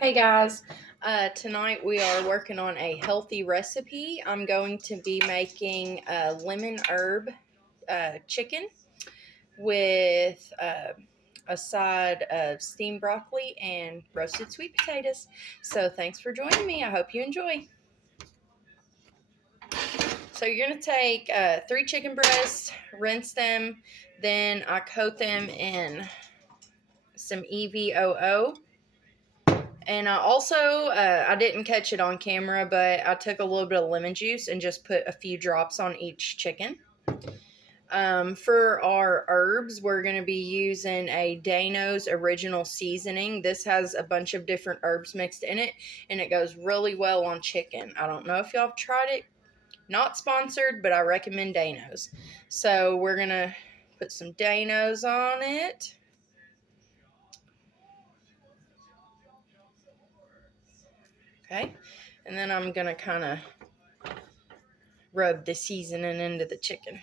Hey guys, tonight we are working on a healthy recipe. I'm going to be making a lemon herb chicken with a side of steamed broccoli and roasted sweet potatoes. So thanks for joining me. I hope you enjoy. So you're going to take 3 chicken breasts, rinse them, then I coat them in some EVOO. And I also, I didn't catch it on camera, but I took a little bit of lemon juice and just put a few drops on each chicken. For our herbs, we're going to be using a Dano's Original Seasoning. This has a bunch of different herbs mixed in it, and it goes really well on chicken. I don't know if y'all have tried it. Not sponsored, but I recommend Dano's. So we're going to put some Dano's on it. Okay, and then I'm going to kind of rub the seasoning into the chicken.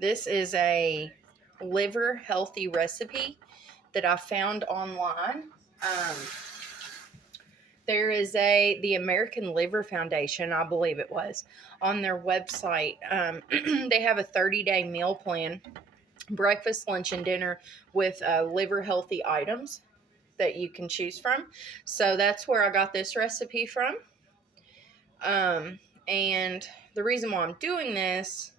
This is a liver healthy recipe that I found online. There is the American Liver Foundation, I believe it was, on their website. They have a 30-day meal plan, breakfast, lunch, and dinner with liver healthy items that you can choose from. So that's where I got this recipe from. And the reason why I'm doing this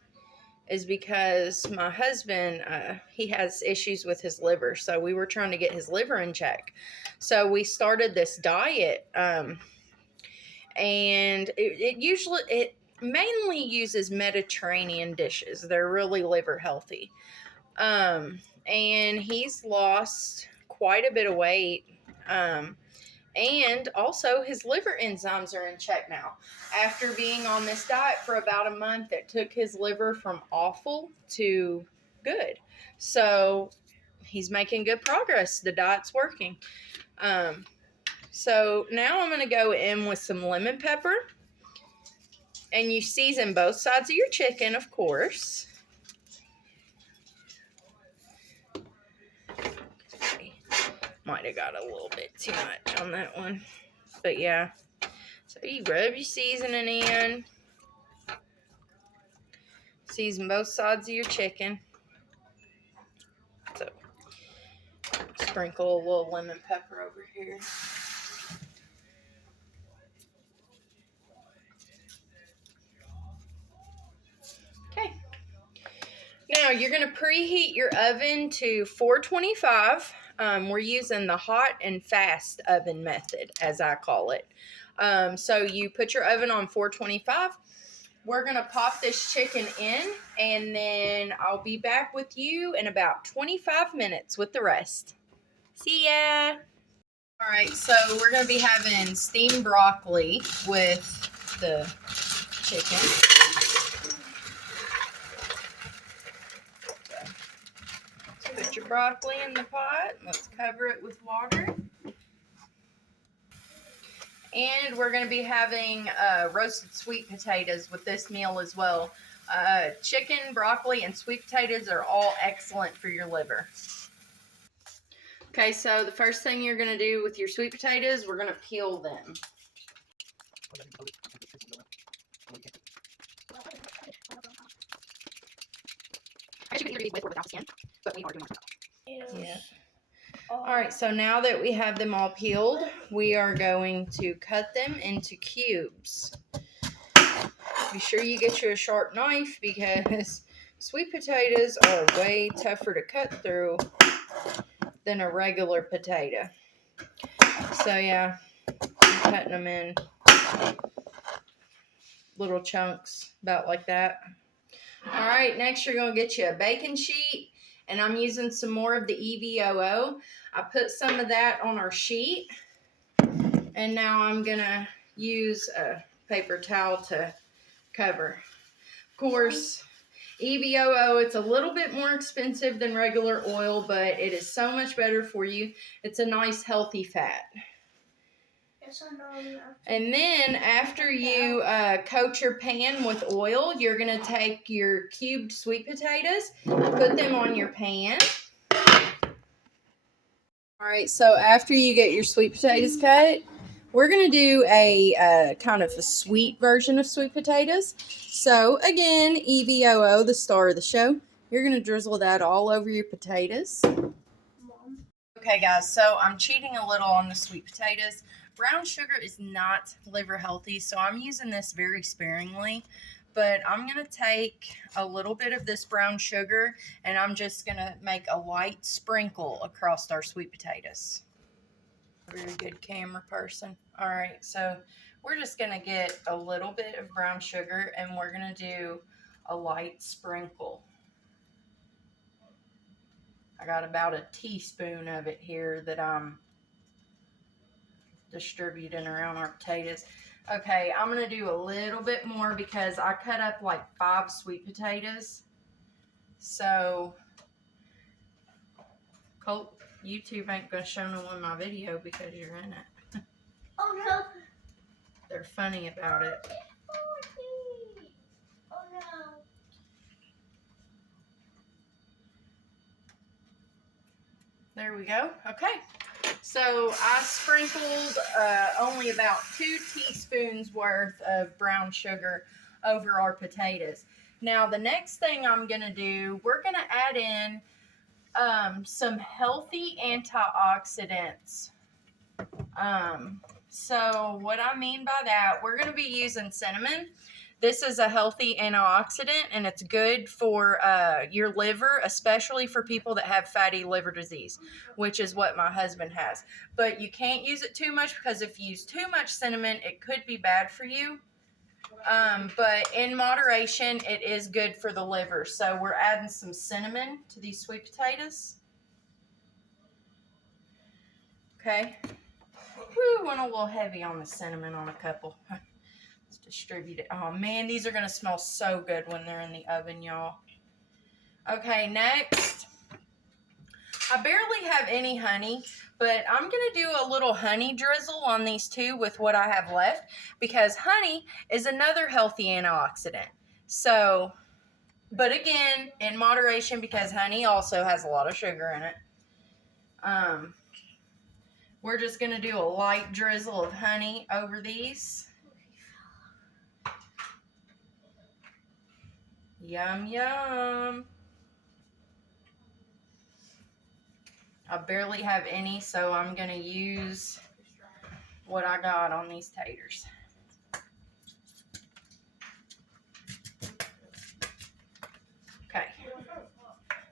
is because my husband, he has issues with his liver. So we were trying to get his liver in check. So we started this diet, and it mainly uses Mediterranean dishes. They're really liver healthy. And he's lost quite a bit of weight. And also his liver enzymes are in check now. After being on this diet for about a month, it took his liver from awful to good. So he's making good progress. The diet's working. So now I'm going to go in with some lemon pepper. And you season both sides of your chicken, of course. Might have got a little bit too much on that one. But yeah. So you rub your seasoning in. Season both sides of your chicken. So sprinkle a little lemon pepper over here. Okay. Now you're going to preheat your oven to 425. We're using the hot and fast oven method, as I call it. So you put your oven on 425. We're going to pop this chicken in, and then I'll be back with you in about 25 minutes with the rest. See ya! Alright, so we're going to be having steamed broccoli with the chicken. So put your broccoli in the pot. Let's cover it with water. And we're going to be having roasted sweet potatoes with this meal as well. Chicken, broccoli, and sweet potatoes are all excellent for your liver. Okay, so the first thing you're going to do with your sweet potatoes, we're going to peel them. I guess you can either use with or without the skin, but we are doing without. Yeah. Alright, so now that we have them all peeled, we are going to cut them into cubes. Be sure you get you a sharp knife because sweet potatoes are way tougher to cut through than a regular potato. So yeah, I'm cutting them in little chunks, about like that. Alright, next you're going to get you a baking sheet. And I'm using some more of the EVOO. I put some of that on our sheet. And now I'm going to use a paper towel to cover. Of course, EVOO, it's a little bit more expensive than regular oil, but it is so much better for you. It's a nice, healthy fat. And then after you coat your pan with oil, you're going to take your cubed sweet potatoes, put them on your pan. right, so after you get your sweet potatoes cut, we're going to do a kind of a sweet version of sweet potatoes. So again, EVOO, the star of the show, you're going to drizzle that all over your potatoes. Okay guys, so I'm cheating a little on the sweet potatoes. Brown sugar is not liver healthy, so I'm using this very sparingly. But I'm going to take a little bit of this brown sugar and I'm just going to make a light sprinkle across our sweet potatoes. Very good camera person. All right, so we're just going to get a little bit of brown sugar and we're going to do a light sprinkle. I got about a teaspoon of it here that I'm distributing around our potatoes. Okay, I'm going to do a little bit more because I cut up like 5 sweet potatoes. So, Colt, YouTube ain't going to show no one my video because you're in it. Oh no. They're funny about it. Oh no. There we go. Okay. So I sprinkled only about 2 teaspoons worth of brown sugar over our potatoes. Now the next thing I'm going to do, we're going to add in some healthy antioxidants. So what I mean by that, we're going to be using cinnamon. This is a healthy antioxidant and it's good for your liver, especially for people that have fatty liver disease, which is what my husband has. But you can't use it too much because if you use too much cinnamon, it could be bad for you. But in moderation, it is good for the liver. So we're adding some cinnamon to these sweet potatoes. Okay. Whew, went a little heavy on the cinnamon on a couple. Let's distribute it. Oh man, these are going to smell so good when they're in the oven, y'all. Okay, next. I barely have any honey, but I'm going to do a little honey drizzle on these two with what I have left because honey is another healthy antioxidant. So, but again, in moderation because honey also has a lot of sugar in it. We're just going to do a light drizzle of honey over these. Yum, yum. I barely have any, so I'm going to use what I got on these taters. Okay.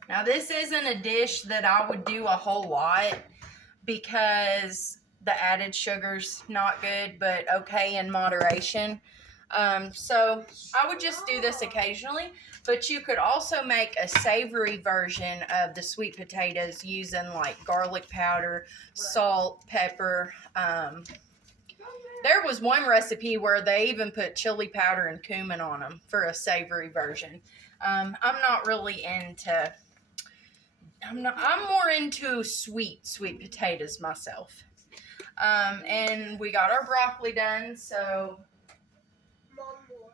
Now, this isn't a dish that I would do a whole lot because the added sugar's not good, but okay in moderation. So I would just do this occasionally, but you could also make a savory version of the sweet potatoes using like garlic powder, salt, pepper. There was one recipe where they even put chili powder and cumin on them for a savory version. I'm not really into, I'm more into sweet potatoes myself. And we got our broccoli done, so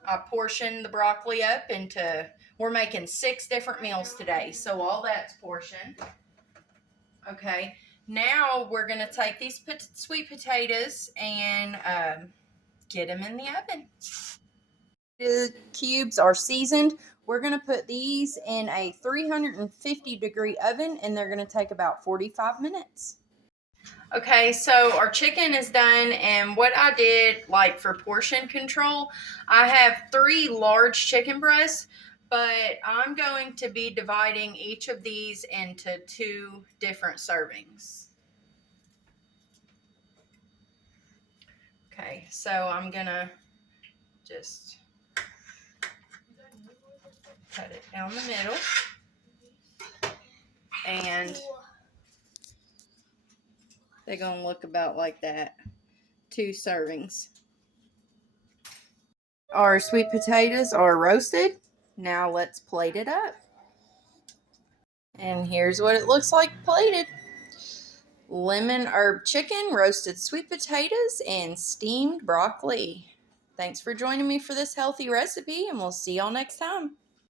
I portioned the broccoli up into, we're making 6 different meals today, so all that's portioned. Okay, now we're going to take these sweet potatoes and get them in the oven. The cubes are seasoned. We're going to put these in a 350-degree oven, and they're going to take about 45 minutes. Okay, so our chicken is done, and what I did, like for portion control, I have 3 large chicken breasts, but I'm going to be dividing each of these into 2 different servings. Okay, so I'm gonna just cut it down the middle, and they're gonna look about like that. 2 servings. Our sweet potatoes are roasted. Now let's plate it up. And here's what it looks like plated. Lemon herb chicken, roasted sweet potatoes, and steamed broccoli. Thanks for joining me for this healthy recipe, and we'll see y'all next time.